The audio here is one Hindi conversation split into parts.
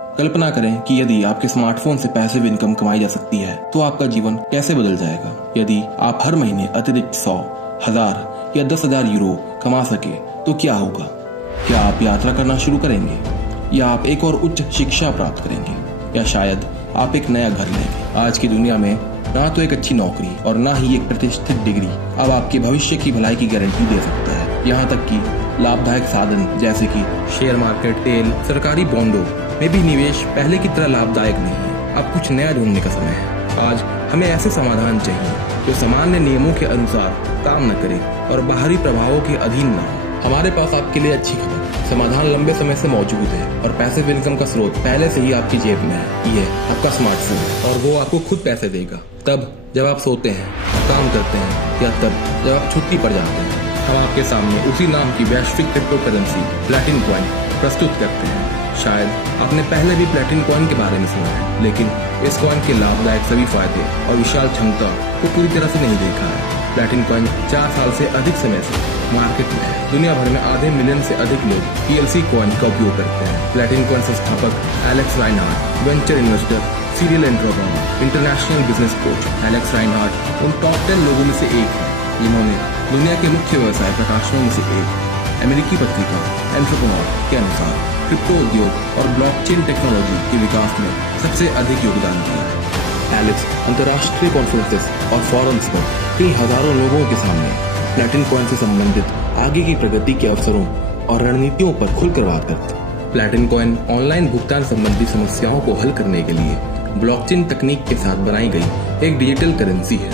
कल्पना करें कि यदि आपके स्मार्टफोन से पैसिव इनकम कमाई जा सकती है तो आपका जीवन कैसे बदल जाएगा। यदि आप हर महीने अतिरिक्त 100, 1000 या 10,000 यूरो कमा सके तो क्या होगा? क्या आप यात्रा करना शुरू करेंगे, या आप एक और उच्च शिक्षा प्राप्त करेंगे, या शायद आप एक नया घर लेंगे? आज की दुनिया में ना तो एक अच्छी नौकरी और ना ही एक प्रतिष्ठित डिग्री अब आपके भविष्य की भलाई की गारंटी दे सकता है। यहाँ तक कि लाभदायक साधन जैसे कि शेयर मार्केट, तेल, सरकारी बॉन्डों में भी निवेश पहले की तरह लाभदायक नहीं है। अब कुछ नया ढूंढने का समय है। आज हमें ऐसे समाधान चाहिए जो सामान्य नियमों के अनुसार काम न करे और बाहरी प्रभावों के अधीन न हो। हमारे पास आपके लिए अच्छी खबर, समाधान लंबे समय से मौजूद है और पैसिव इनकम का स्रोत पहले से ही आपकी जेब में है। ये आपका स्मार्टफोन है और वो आपको खुद पैसे देगा, तब जब आप सोते हैं, काम करते हैं, या तब जब आप छुट्टी पर जाते हैं। हम आपके सामने उसी नाम की वैश्विक क्रिप्टो करेंसी प्लैटिन कॉइन प्रस्तुत करते हैं। शायद आपने पहले भी प्लैटिन कॉइन के बारे में सुना है, लेकिन इस कॉइन के लाभदायक सभी फायदे और विशाल क्षमता को पूरी तरह से नहीं देखा है। प्लैटिन कॉइन 4 साल से अधिक समय से मार्केट में है। दुनिया भर में आधे मिलियन से अधिक लोग PLC कॉइन का उपयोग करते हैं। प्लैटिन कॉइन संस्थापक Alex Reinhardt, venture investor, serial entrepreneur, international business coach Alex Reinhardt उन टॉप 10 लोगों में से एक है जिन्होंने दुनिया के मुख्य व्यवसाय प्रकाशनों में से एक अमेरिकी पत्रिका एंटरप्रेन्योर के अनुसार क्रिप्टो उद्योग और ब्लॉकचेन टेक्नोलॉजी के विकास में सबसे अधिक योगदान दिया है। एलेक्स अंतर्राष्ट्रीय कॉन्फ्रेंसेस और फोरम्स पर कई हजारों लोगों के सामने प्लैटिन कॉइन से संबंधित आगे की प्रगति के अवसरों और रणनीतियों पर खुलकर बात करते हैं। प्लैटिन कॉइन ऑनलाइन भुगतान संबंधी समस्याओं को हल करने के लिए ब्लॉकचेन तकनीक के साथ बनाई गई एक डिजिटल करेंसी है।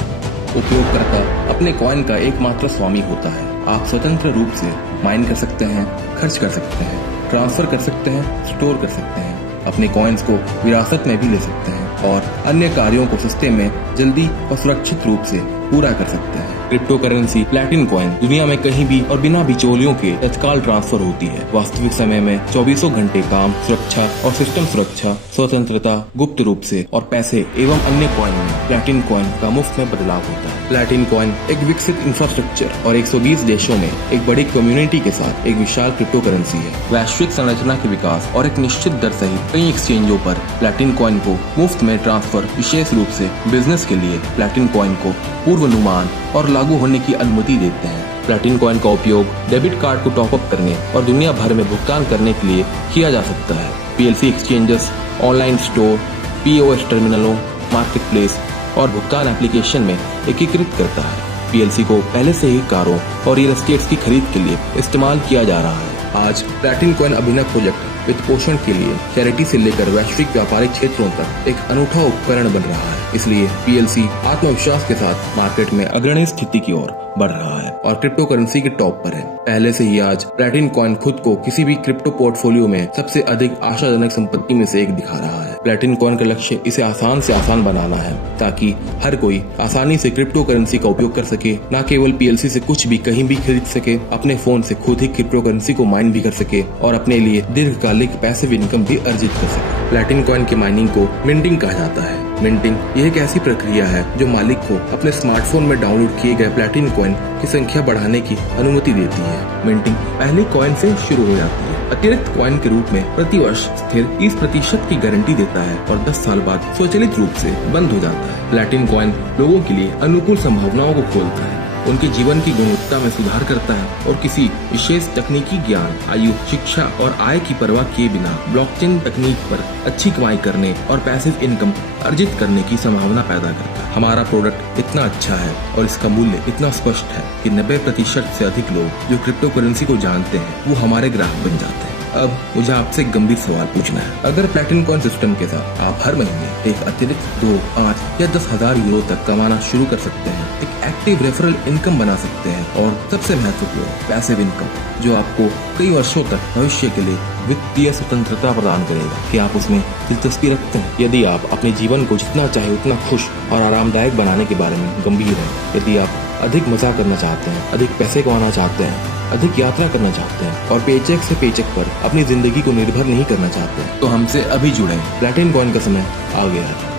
उपयोगकर्ता अपने कॉइन का एकमात्र स्वामी होता है। आप स्वतंत्र रूप से माइन कर सकते हैं, खर्च कर सकते हैं, ट्रांसफर कर सकते हैं, स्टोर कर सकते हैं, अपने कॉइन्स को विरासत में भी ले सकते हैं और अन्य कार्यों को सस्ते में, जल्दी और सुरक्षित रूप से पूरा कर सकते हैं। क्रिप्टो करेंसी प्लैटिन कॉइन दुनिया में कहीं भी और बिना बिचौलियों के तत्काल ट्रांसफर होती है। वास्तविक समय में 24 घंटे काम, सुरक्षा और सिस्टम सुरक्षा, स्वतंत्रता, गुप्त रूप से और पैसे एवं अन्य कॉइन में प्लैटिन कॉइन का मुफ्त में बदलाव होता है। प्लैटिन कॉइन एक विकसित इंफ्रास्ट्रक्चर और 120 देशों में एक बड़ी कम्युनिटी के साथ एक विशाल क्रिप्टो करेंसी है। वैश्विक संरचना के विकास और एक निश्चित दर सहित कई एक्सचेंजों पर प्लैटिन कॉइन को मुफ्त में ट्रांसफर, विशेष रूप से बिजनेस के लिए प्लैटिन कॉइन को पूर्वानुमान और लागू होने की अनुमति देते हैं। प्लैटिन कॉइन का उपयोग डेबिट कार्ड को टॉप अप करने और दुनिया भर में भुगतान करने के लिए किया जा सकता है। PLC exchanges, online store, POS टर्मिनलों, मार्केट प्लेस और भुगतान एप्लीकेशन में एकीकृत करता है। PLC को पहले से ही कारों और रियल एस्टेट की खरीद के लिए इस्तेमाल किया जा रहा है। आज प्लैटिन कॉइन अभिनव प्रोजेक्ट वित्त पोषण के लिए चैरिटी से लेकर वैश्विक व्यापारिक क्षेत्रों तक एक अनूठा उपकरण बन रहा है। इसलिए PLC आत्मविश्वास के साथ मार्केट में अग्रणी स्थिति की ओर बढ़ रहा है और क्रिप्टो करेंसी के टॉप पर है। पहले से ही आज प्लैटिन कॉइन खुद को किसी भी क्रिप्टो पोर्टफोलियो में सबसे अधिक आशाजनक संपत्ति में से एक दिखा रहा है। प्लैटिन कॉइन का लक्ष्य इसे आसान से आसान बनाना है ताकि हर कोई आसानी से क्रिप्टो करेंसी का उपयोग कर सके, न केवल PLC से कुछ भी कहीं भी खरीद सके, अपने फोन से खुद ही क्रिप्टो करेंसी को माइन भी कर सके और अपने लिए दीर्घकालिक पैसिव इनकम भी अर्जित कर सके। प्लैटिन कॉइन की माइनिंग को मिंटिंग कहा जाता है। मिंटिंग यह एक ऐसी प्रक्रिया है जो मालिक को अपने स्मार्टफोन में डाउनलोड किए गए प्लैटिन कॉइन की संख्या बढ़ाने की अनुमति देती है। मिंटिंग पहले कॉइन से शुरू हो जाती है, अतिरिक्त कॉइन के रूप में प्रति वर्ष स्थिर 30% की गारंटी देता है और 10 साल बाद स्वचालित रूप से बंद हो जाता है। प्लैटिन कॉइन लोगों के लिए अनुकूल संभावनाओं को खोलता है, उनके जीवन की गुणवत्ता में सुधार करता है और किसी विशेष तकनीकी ज्ञान, आयु, शिक्षा और आय की परवाह किए बिना ब्लॉकचेन तकनीक पर अच्छी कमाई करने और पैसिव इनकम अर्जित करने की संभावना पैदा करता है। हमारा प्रोडक्ट इतना अच्छा है और इसका मूल्य इतना स्पष्ट है कि 90% से अधिक लोग जो क्रिप्टो करेंसी को जानते हैं वो हमारे ग्राहक बन जाते हैं। अब मुझे आपसे एक गंभीर सवाल पूछना है। अगर प्लैटिन कॉइन सिस्टम के साथ आप हर महीने एक अतिरिक्त 2, 5 या 10,000 यूरो तक कमाना शुरू कर सकते हैं, एक एक्टिव रेफरल इनकम बना सकते हैं और सबसे महत्वपूर्ण पैसिव इनकम जो आपको कई वर्षों तक भविष्य के लिए वित्तीय स्वतंत्रता प्रदान करेगा, कि आप उसमें दिलचस्पी रखते हैं? यदि आप अपने जीवन को जितना चाहे उतना खुश और आरामदायक बनाने के बारे में गंभीर हैं, यदि आप अधिक मजा करना चाहते हैं, अधिक पैसे कमाना चाहते हैं, अधिक यात्रा करना चाहते हैं और पेचेक से पेचेक पर अपनी जिंदगी को निर्भर नहीं करना चाहते हैं, तो हमसे अभी जुड़ें। प्लैटिन कॉइन का समय आ गया है।